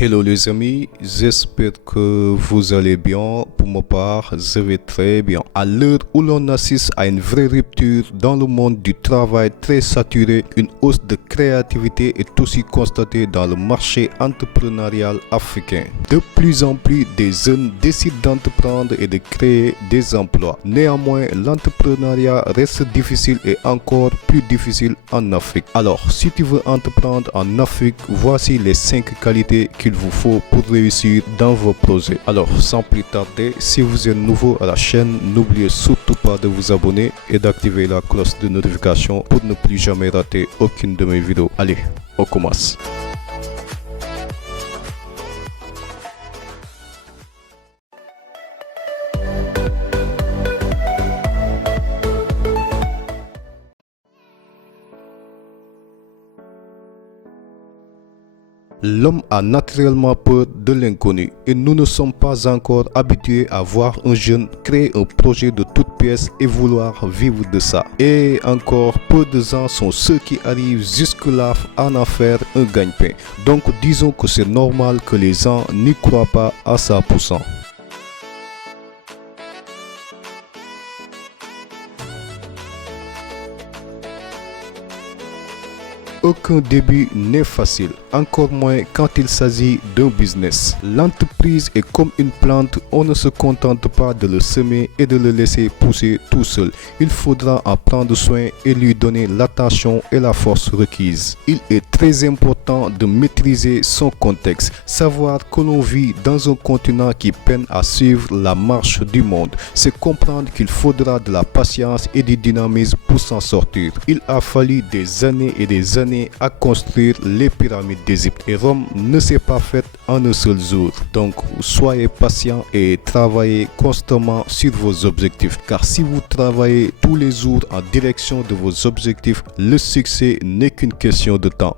Hello les amis, j'espère que vous allez bien. Pour ma part, je vais très bien. À l'heure où l'on assiste à une vraie rupture dans le monde du travail très saturé, une hausse de créativité est aussi constatée dans le marché entrepreneurial africain. De plus en plus, des jeunes décident d'entreprendre et de créer des emplois. Néanmoins, l'entrepreneuriat reste difficile et encore plus difficile en Afrique. Alors, si tu veux entreprendre en Afrique, voici les 5 qualités qu'il vous faut pour réussir dans vos projets. Alors, sans plus tarder, si vous êtes nouveau à la chaîne, n'oubliez surtout pas de vous abonner et d'activer la cloche de notification pour ne plus jamais rater aucune de mes vidéos. Allez, on commence. L'homme a naturellement peur de l'inconnu et nous ne sommes pas encore habitués à voir un jeune créer un projet de toutes pièces et vouloir vivre de ça. Et encore peu de gens sont ceux qui arrivent jusque-là à en faire un gagne-pain. Donc disons que c'est normal que les gens n'y croient pas à 100%. Aucun début n'est facile, encore moins quand il s'agit d'un business. L'entreprise est comme une plante, on ne se contente pas de le semer et de le laisser pousser tout seul. Il faudra en prendre soin et lui donner l'attention et la force requises. Il est très important de maîtriser son contexte, savoir que l'on vit dans un continent qui peine à suivre la marche du monde. C'est comprendre qu'il faudra de la patience et du dynamisme pour s'en sortir. Il a fallu des années et des années à construire les pyramides d'Égypte et Rome ne s'est pas faite en un seul jour. Donc soyez patient et travaillez constamment sur vos objectifs, car si vous travaillez tous les jours en direction de vos objectifs, le succès n'est qu'une question de temps.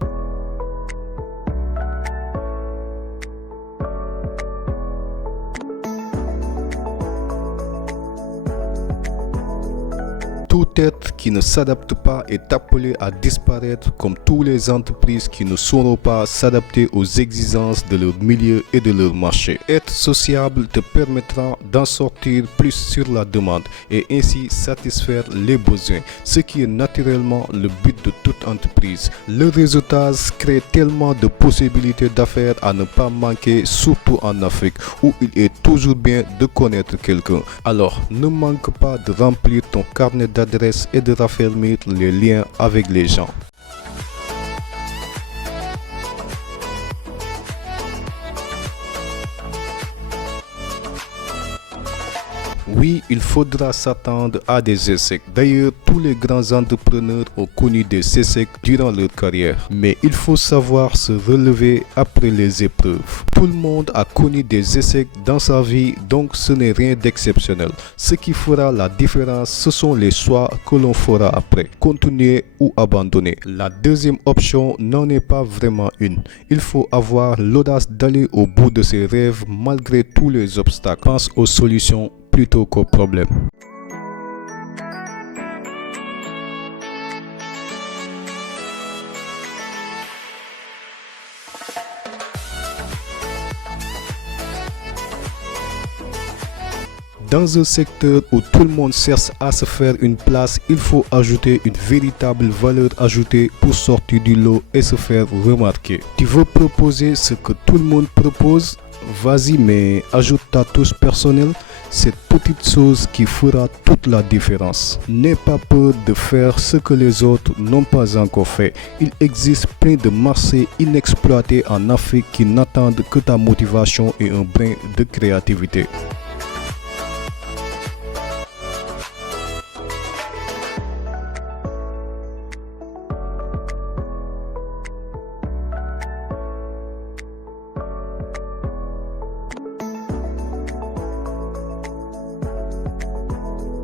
Tout être qui ne s'adapte pas est appelé à disparaître, comme toutes les entreprises qui ne sauront pas s'adapter aux exigences de leur milieu et de leur marché. Être sociable te permettra d'en sortir plus sur la demande et ainsi satisfaire les besoins, ce qui est naturellement le but de toute entreprise. Le réseautage crée tellement de possibilités d'affaires à ne pas manquer, surtout en Afrique où il est toujours bien de connaître quelqu'un. Alors, ne manque pas de remplir ton carnet d'adresses et de raffermir les liens avec les gens. Oui, il faudra s'attendre à des échecs. D'ailleurs, tous les grands entrepreneurs ont connu des échecs durant leur carrière. Mais il faut savoir se relever après les épreuves. Tout le monde a connu des échecs dans sa vie, donc ce n'est rien d'exceptionnel. Ce qui fera la différence, ce sont les choix que l'on fera après. Continuer ou abandonner. La deuxième option n'en est pas vraiment une. Il faut avoir l'audace d'aller au bout de ses rêves malgré tous les obstacles. Pense aux solutions plutôt qu'aux problèmes. Dans un secteur où tout le monde cherche à se faire une place, il faut ajouter une véritable valeur ajoutée pour sortir du lot et se faire remarquer. Tu veux proposer ce que tout le monde propose? Vas-y, mais ajoute ta touche personnelle. Cette petite chose qui fera toute la différence. N'aie pas peur de faire ce que les autres n'ont pas encore fait. Il existe plein de marchés inexploités en Afrique qui n'attendent que ta motivation et un brin de créativité.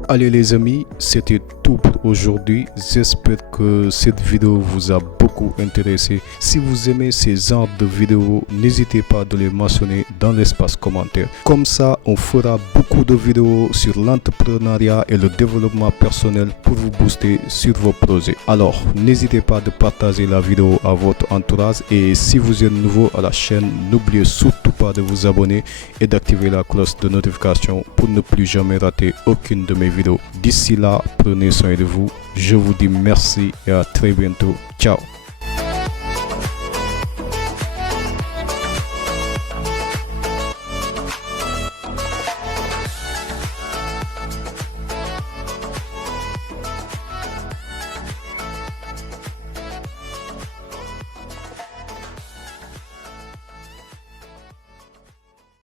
Allez les amis, c'était tout pour aujourd'hui. J'espère que cette vidéo vous a beaucoup intéressé. Si vous aimez ces genres de vidéos, n'hésitez pas de les mentionner dans l'espace commentaire. Comme ça, on fera beaucoup de vidéos sur l'entrepreneuriat et le développement personnel pour vous booster sur vos projets. Alors, n'hésitez pas de partager la vidéo à votre entourage et si vous êtes nouveau à la chaîne, n'oubliez surtout pas de vous abonner et d'activer la cloche de notification pour ne plus jamais rater aucune de mes vidéos. D'ici là, prenez soin de vous. Je vous dis merci et à très bientôt. Ciao.